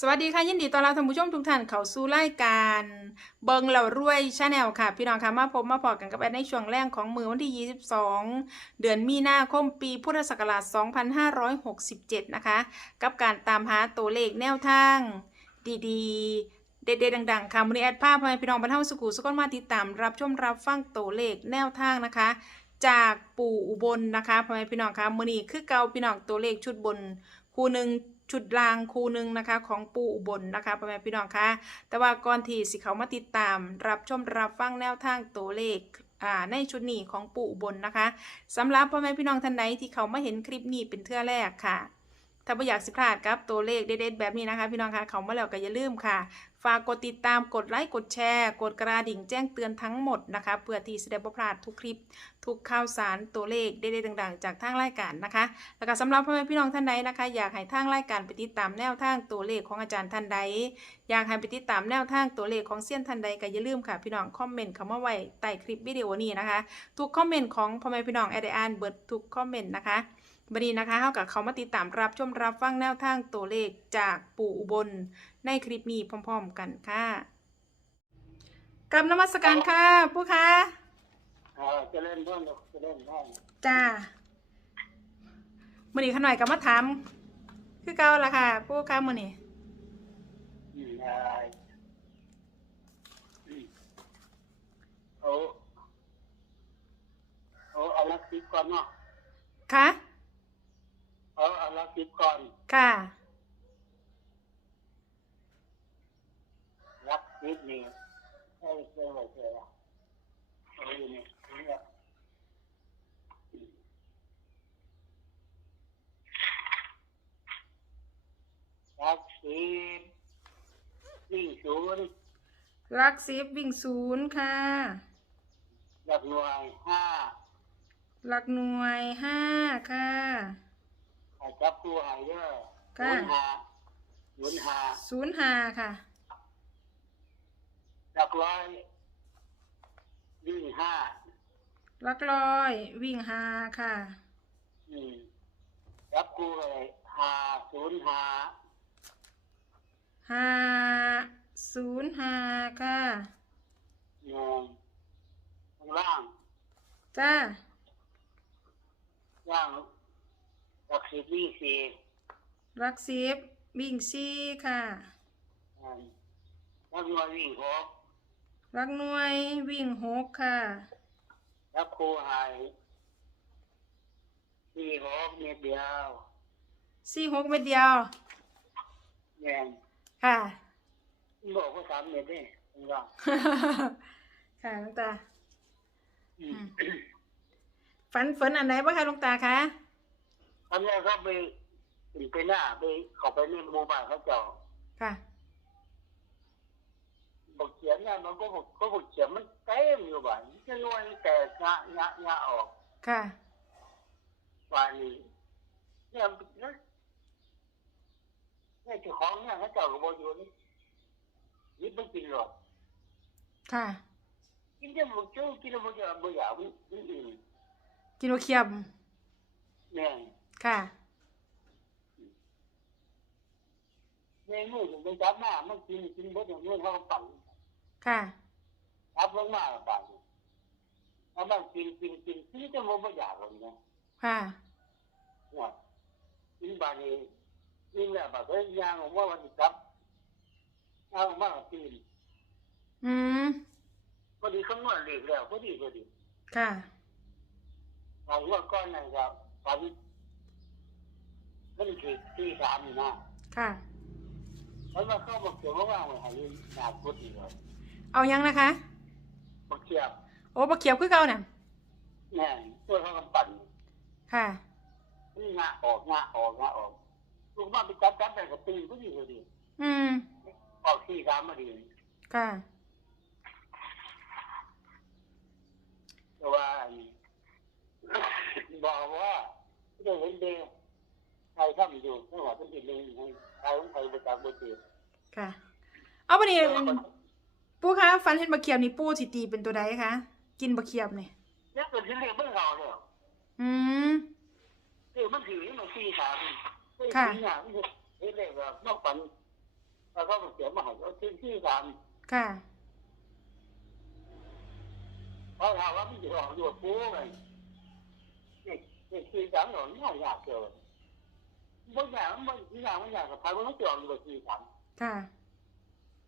สวัสดีค่ะยินดีต้อนรับท่านผู้ชมทุกท่านเข้าสู่รายการเบิงเหล่ารวยชาแนลค่ะ พี่น้องค่ะมาพบมาพอกันกับแอดในช่วงแรกของมือวันที่ 22 เดือนมีนาคมปีพุทธศักราช 2567 นะคะ กับการตามหาตัวเลขแนวทาง ดีๆ เด็ดๆดังๆค่ะวันนี้แอดภาพให้พี่น้องบรรเทาสุขุสุขนมาติดตามรับชมรับฟังตัวเลขแนวทางนะคะ จากปู่อุบลนะคะพ่อแม่พี่น้องคะมื้อนี้คือเก่าพี่น้องตัวเลขชุดบนคู่หนึ่ง ชุดรางคู่หนึ่งนะคะ ของปูอุบลนะคะพ่อแม่พี่น้องคะแต่ว่าก่อนที่สิเขามาติดตาม รับชมรับฟังแนวทางตัวเลขในชุดนี้ของปู่อุบลนะคะสำหรับพ่อแม่พี่น้องท่านใดที่เขามาเห็นคลิปนี้เป็นเทื่อแรกค่ะ ถ้าไม่อยากสิพลาดครับตัวเลขเด็ดๆแบบนี้นะคะ พี่น้องคะเขามาแล้วก็อย่าลืมค่ะ ฝากกดติดตามกดไลค์กดแชร์ กดกระดิ่งแจ้งเตือนทั้งหมดนะคะเพื่อที่จะได้บ่พลาดทุกคลิป ทุกข่าวสารตัวเลขเด็ดๆต่างๆ จากทางรายการนะคะ แล้วก็สำหรับพ่อแม่พี่น้องท่านใดนะคะ อยากให้ทางรายการไปติดตามแนวทางตัวเลขของอาจารย์ท่านใด อยากให้ไปติดตามแนวทางตัวเลขของเซียนท่านใดก็อย่าลืมค่ะพี่น้องคอมเมนต์คำว่าไว้ใต้คลิปวิดีโอนี้นะคะ ทุกคอมเมนต์ของพ่อแม่พี่น้องแอดอ่านเบิร์ดทุกคอมเมนต์นะคะ บันนี้นะคะเท่ากับเขามาติดตามรับชมรับฟังแนวทางตัวเลขจากปู่อุบล ในคลิปนี้พร้อมๆกันค่ะกลับนมัสการค่ะผู้ค้าเออเจะเล่นพ่อนลูกเจะเล่นพ่อนจ้ามื่อนี้ขน่อยกับมาถาม คือเก่าละค่ะ ผู้ค้ามื่อนี้อืมได้อืมเอาเอาเอาลักซิปก่อนเนาะค่ะ เอาเอาลักซิปก่อนค่ะ ลักซิปนี่ให้เจอไว้เจอละเอาอยู่นี่นี่ละลักซิปนี่ศูนย์ลักซิบวิ่งศูนย์ค่ะลักหน่วยห้า หลักหน่วยห้าค่ะให้ จับตัวให้เด้อค่ะหมุนหาหมุนหาศูนย์ห้าค่ะ หลักร้อยวิ่งห้าหลักร้อยวิ่งห้าค่ะ อืมจับกูเลยหาศูนย์หาห้าศูนย์ห้าค่ะ หนึ่งข้างล่างจ้าล่างห ลักสิบวิ่งสี่หลักสิบวิ่งสี่ค่ะ อืมแล้วหน่วยวิ่งหกหลักหน่วยวิ่งหกค่ะจับครูใหายสี่หกเมตรเดียวสี่หกเม็ดเดียว แม่งค่ะ บอกว่าสามเมตรนี่ข้างล่างค่ะหลวงตา อืม ฝันฝันอันไหนบ้างคะหลวงตาคะ อันนี้เขาไปไปหน้าไปเขาไปในหมู่บ้านเขาเจ้าค่ะบอกเขียนเนี่ยมันก็บอกก็บอกเขียนมันเต็มอยู่บ้านจะนวลแต่งะงะงะออกค่ะบ้านนี้เนี่ยมันเนี่ยเนี่ยเจ้าของเนี่ยเขาเจ้าก็บอกอยู่นี่นี่ไม่กินหรอกค่ะกินจะบอกเจ้ากินแล้วบอกจะบอกอยากมันมันอื่นกินโอเคียมแม่ง ค่ะแม่งมือถึงไปจับหน้ามันกินกินเบดอย่างนี้เขาก็ปั่นค่ะจับลงมาปั่นแล้วมันกินกินกินกินจะบอกอยากหรอกเนี่ยค่ะว่าอินบานีอินแล้วแบบเฮ้ยยางผมว่าวันนี้ครับเอามากตีนอืมพอดีคำนวณเลขแล้วพอดีพอดีค่ะ เอาว่าก้อนนั่นครับตอน นั่นคือที่สามนี่นะค่ะแล้วมาเข้าบอกเกี่ยวว่าว่างไว้ให้ยืนหนาพุทธิเลยเอายังนะคะบอกเกียบโอ้ปลาเขียวคือเก่าน่ะแน่ตัวเขากำปั่นค่ะนี่งะออกงะออกงะออกลูกมาไปจับจับไปกับตีพอดีพอดีอืมออกที่สามมาดีค่ะแต่ว่าบอกว่าจะเห็นเดง ใครทำอยู่ไม่ว่าเป็นอีกหนึ่งใครของใครประจักษ์บุตรค่ะ เอาไปนี่ปูคะฟันเห็นปลาเขียวนี่ปูสิตีเป็นตัวใดคะกินปลาเขียวนี่เนี่ยเป็นที่เรียกเบื้องเขาเลยอืมเรียกมันถือมันสี่สามเฮ้ยค่ะสี่อย่างเฮ้ยเรียกว่านอกฝันแล้วก็เขียนมาให้เขาที่ที่สามค่ะเพราะถามว่ามันจะออกอยู่ปูไงนี่นี่ที่สามหน่อยไม่อยากเจอ บางอย่างมันบางอย่างมันอยากกับใครมันไม่จะออกอยู่ที่สามค่ะ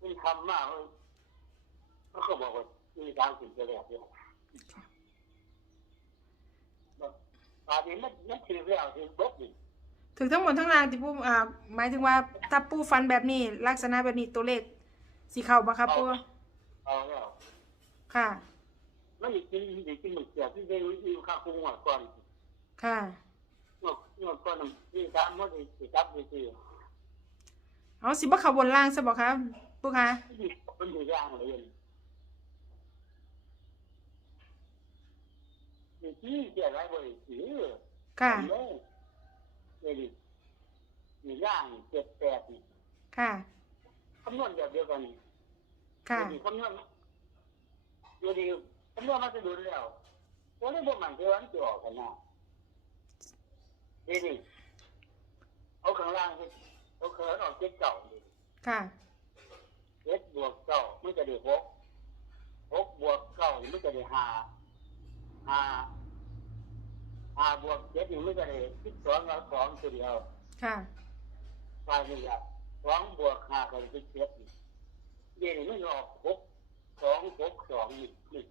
มันทำมากมันก็บอกว่าที่สามสิบจะแบบเดียวตอนนี้มันมันถือแล้วถือบ๊อบดิถึงทั้งหมดทั้งรางที่ปูอ่าหมายถึงว่าถ้าปูฟันแบบนี้ ลักษณะแบบนี้ตัวเลขสีเข้าบ่ครับปูเอาแล้วค่ะไม่ได้กินได้กินหมึกเสียที่ได้อยู่ข้าวคุ้งหัวก่อนค่ะ เมื่อเมื่อก่อนที่สามมันได้จับดีดีเอาสิบ่เข้าบนล่างซะบ่ครับปูคะที่มันอยู่ย่างเลยนี่ที่เกี่ยวอะไรบ่อยสิค่ะเลยนี่มีย่างเจ็ดแปดนี่ค่ะคำนวณแบบเดียวกันนี่ค่ะดีคำนวณดูดีคำนวณมาจะดูแล้วตัวนี้พวกมันที่วันจะออกกันนะ นี่นี่เอาข้างล่างสิเอาข้างล่างออกเจ็ดเก่าดิค่ะ เจ็ดบวกเก้ามันจะได้หกหกบวกเก้ามันจะได้ห้าห้าห้าบวกเจ็ดนี่มันจะได้สิบสองแล้วสองตัวเดียวค่ะไปนี่แหละสองบวกห้าก็เป็นเจ็ดนี่เดี๋ยวนี้มันออกหกสองหกสองนี่นี่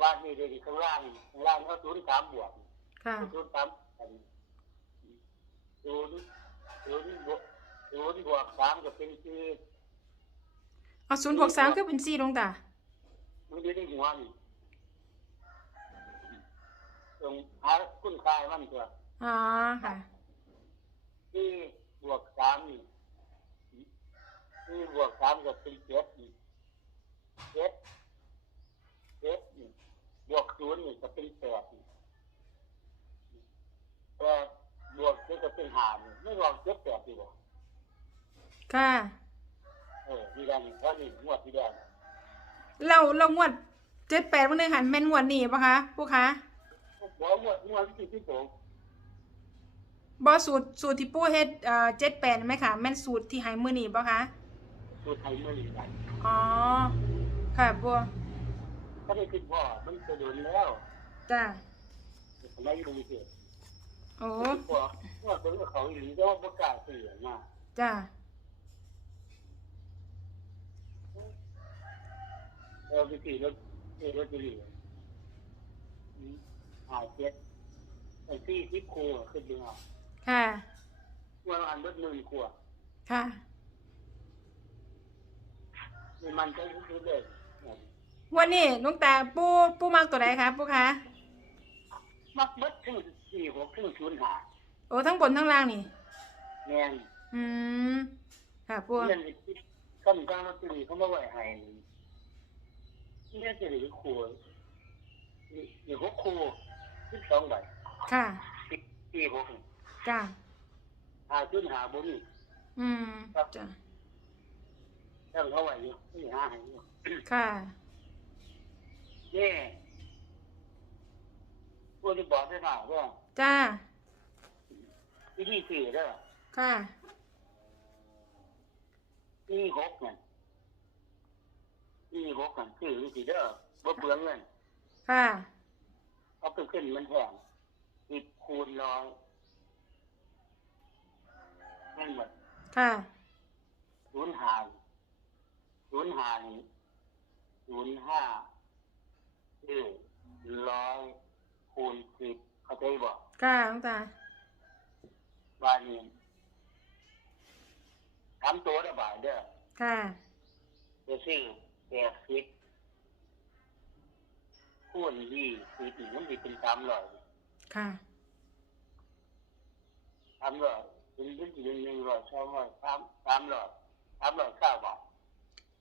บ้านนี่เดี๋ยวนี้ข้างล่างข้างล่างเขาศูนย์สามบวก ค่ะศูนย์สามกันศูนย์ศูนย์บวกศูนย์บวกสามก็เป็นสี่เอาศูนย์บวกสามคือเป็นสี่ลงตามันอยู่ในหัวนี่ตรงหาคุณคายมันตัวอ๋อค่ะ ที่บวกสามนี่ที่บวกสามก็เป็นเจ็ดนี่เจ็ดเจ็ดนี่บวกศูนย์นี่ก็เป็นแปดนี่แปดบวกเจ็ดก็เป็นห้านี่ไม่ลองเจ็ดแปดดีกว่า ค่ะ เออดีแล้วนี่เพราะนี่งวดที่แล้ว เราเรางวดเจ็ดแปดวันหนึงหันแม่นงวดนี้ปะคะปูคะบอกงวดงวดที่ที่ผมบอสูตรสูตรที่ปูเฮ็ดเอ่อเจ็ดแปดไหมคะแม่นสูตรที่ใหายมือนี้ปะคะตัวไทยเมื่อไหร่อ๋อค่ะปูถ้าได้คิดว่ามันจะโดนแล้วจ้าอะไรอยู่ในเสียโอ้ว่าว่าเป็นเขาหรือว่าประกาศเสียมาจ้า เออ ไปขี่รถขี่รถจะเหลือหาเจ็ดไอ้ที่ที่ครัวขึ้นดึงเอาค่ะว่าอันรถหนึ่งครัวค่ะนี่มันจะรู้เลยวันนี้ลุงตาปูปูมากตัวใดคะปูคะมักมัดถึงสี่หกถึงศูนย์หาโอ้ทั้งบนทั้งล่างนี่แม่นอืมค่ะปูเรื่องที่ขั้นกลางรถตีเขาไมาไหวให้ นี่นี่จะเหลือครัวนี่หกครัวสิบสองใบค่ะสี่หกจ้าหาจุดหาบุญอืมจ้าตั้งเขาไว้อยู่นี่หาให้อยู่ค่ะเย่พวกที่บอกได้หน่อยว่าจ้าวิธีสี่เด้อค่ะที่หกเนี่ย ที่หกกันสี่วิธีเด้อบ่เปลืองเงินค่ะ เอาไปขึ้นมันแพงสิบคูณร้อยแม่นหมดค่ะศูนย์หาศูนย์หานี่ศูนย์ห้าคือร้อยคูณสิบเข้าใจบ่ค่ะลุงตาบาทนี้ทำตัวได้บาทเด้อค่ะจะซื้อ แปดสิบคูณยี่สิบอีกมันจะเป็นสามร้อยค่ะสามร้อยเป็นเป็นหนึ่งหนึ่งร้อยสองร้อยสามสามร้อยสามร้อยเก้าบาท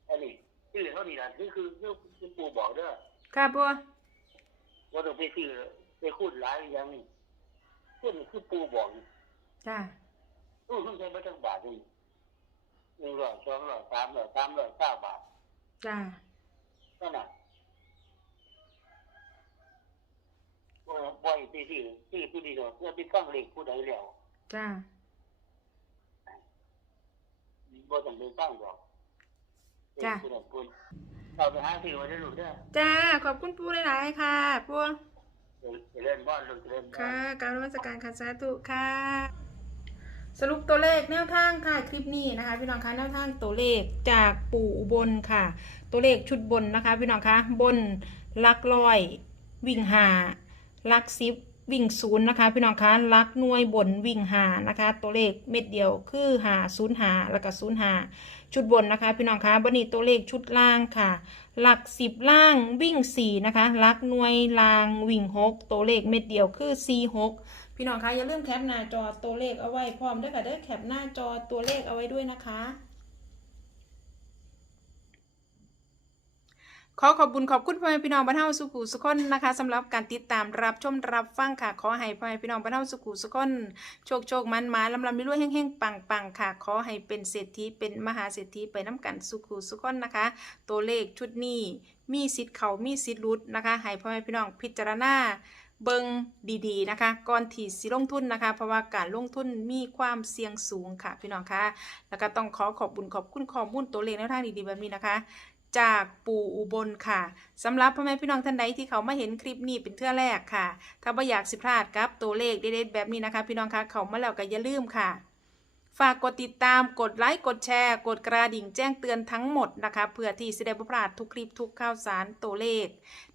อันนี้ซื้อเท่านี้นะคือคือคือคือปูบอกเด้อค่ะปูว่าต้องไปซื้อไปคูณหลายอย่างนี้คูณคือปูบอกนี่จ้าตู้ขึ้นใช้ไม่ต้องบาทนี่หนึ่งร้อยสองร้อยสามร้อยสามร้อยเก้าบาท จ้าเท่านั้นว่าบ่อยที่ที่ที่ผู้ดีเนาะเพื่อไปฟังเลขผู้ใดแล้วจ้าบ่จำเป็นต้องหรอกจ้ะเป็นคุณคุณเราไปหาที่มาได้ลูกเด้อจ้า ขอบคุณปูหลายๆค่ะปูไปเล่นบ้านลูกไปเล่นบ้าค่ะนการนมัสการค่ะสาธุค่ะ สรุปตัวเลขแนวทางค่ะคลิปนี้นะคะ พี่น้องคะแนวทางตัวเลขจากปู่อุบลค่ะ ตัวเลขชุดบนนะคะ พี่น้องคะบนลักร้อย วิ่งหาลักสิบวิ่งศูนย์นะคะพี่น้องคะลักหน่วยบนวิ่งหานะคะ ตัวเลขเม็ดเดียวคือหาศูนย์หาแล้วก็ศูนย์หาชุดบนนะคะ พี่น้องคะบันนี้ตัวเลขชุดล่างค่ะ หลักสิบล่างวิ่งสี่นะคะลักหน่วยล่างวิ่งหกตัวเลขเม็ดเดียวคือสี่หก พี่น้องคะอย่าลืมแคปหน้าจอตัวเลขเอาไว้พร้อมด้วยค่ะเด้อแคปหน้าจอตัวเลขเอาไว้ด้วยนะคะ ขอขอบคุญขอบคุณพ่อแม่พี่น้องบ้านเฮาสุขุสุขนนะคะสำหรับการติดตามรับชมรับฟังค่ะขอให้พ่อแม่พี่น้องบ้านเฮาสุขุสุขนโชคโชคมันมาลำลำรวยๆแห้งๆปังปังๆค่ะ ขอให้เป็นเศรษฐีเป็นมหาเศรษฐีไปน้ำกันสุขุสุขนนะคะ ตัวเลขชุดนี้มีสิทธิ์เขามีสิทธิ์รุดนะคะให้พ่อแม่พี่น้องพิจารณา เบิงดีๆนะคะก่อนที่สิลงทุนนะคะ เพราะว่าการลงทุนมีความเสี่ยงสูงค่ะพี่น้องคะแล้วก็ต้องขอขอบบุญขอบคุณข้อมูลตัวเลขแนวทางดีๆแบบนี้นะคะจากปู่อุบลค่ะสำหรับพ่อแม่พี่น้องท่านใดที่เขามาเห็นคลิปนี้เป็นเทื่อแรกค่ะ ถ้าไม่อยากสิพลาดครับตัวเลขเด็ดๆแบบนี้นะคะ พี่น้องคะเขามาแล้วก็อย่าลืมค่ะ ฝากกดติดตามกดไลค์กดแชร์ กดกระดิ่งแจ้งเตือนทั้งหมดนะคะเพื่อที่จะได้บ่พลาดทุกคลิปทุกข่าวสารตัวเลข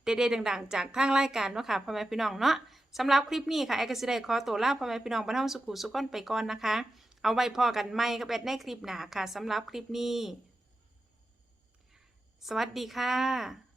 เด็ดๆดังๆ จากทางรายการเนาะค่ะพ่อแม่พี่น้องเนาะสำหรับคลิปนี้ค่ะแอร์กสิได้ขอตัวลาพ่อแม่พี่น้องบรรเทาสุขุสุขอนไปก่อนนะคะ เอาไว้พอกันไม่กับแอดในคลิปหนาค่ะสำหรับคลิปนี้ สวัสดีค่ะ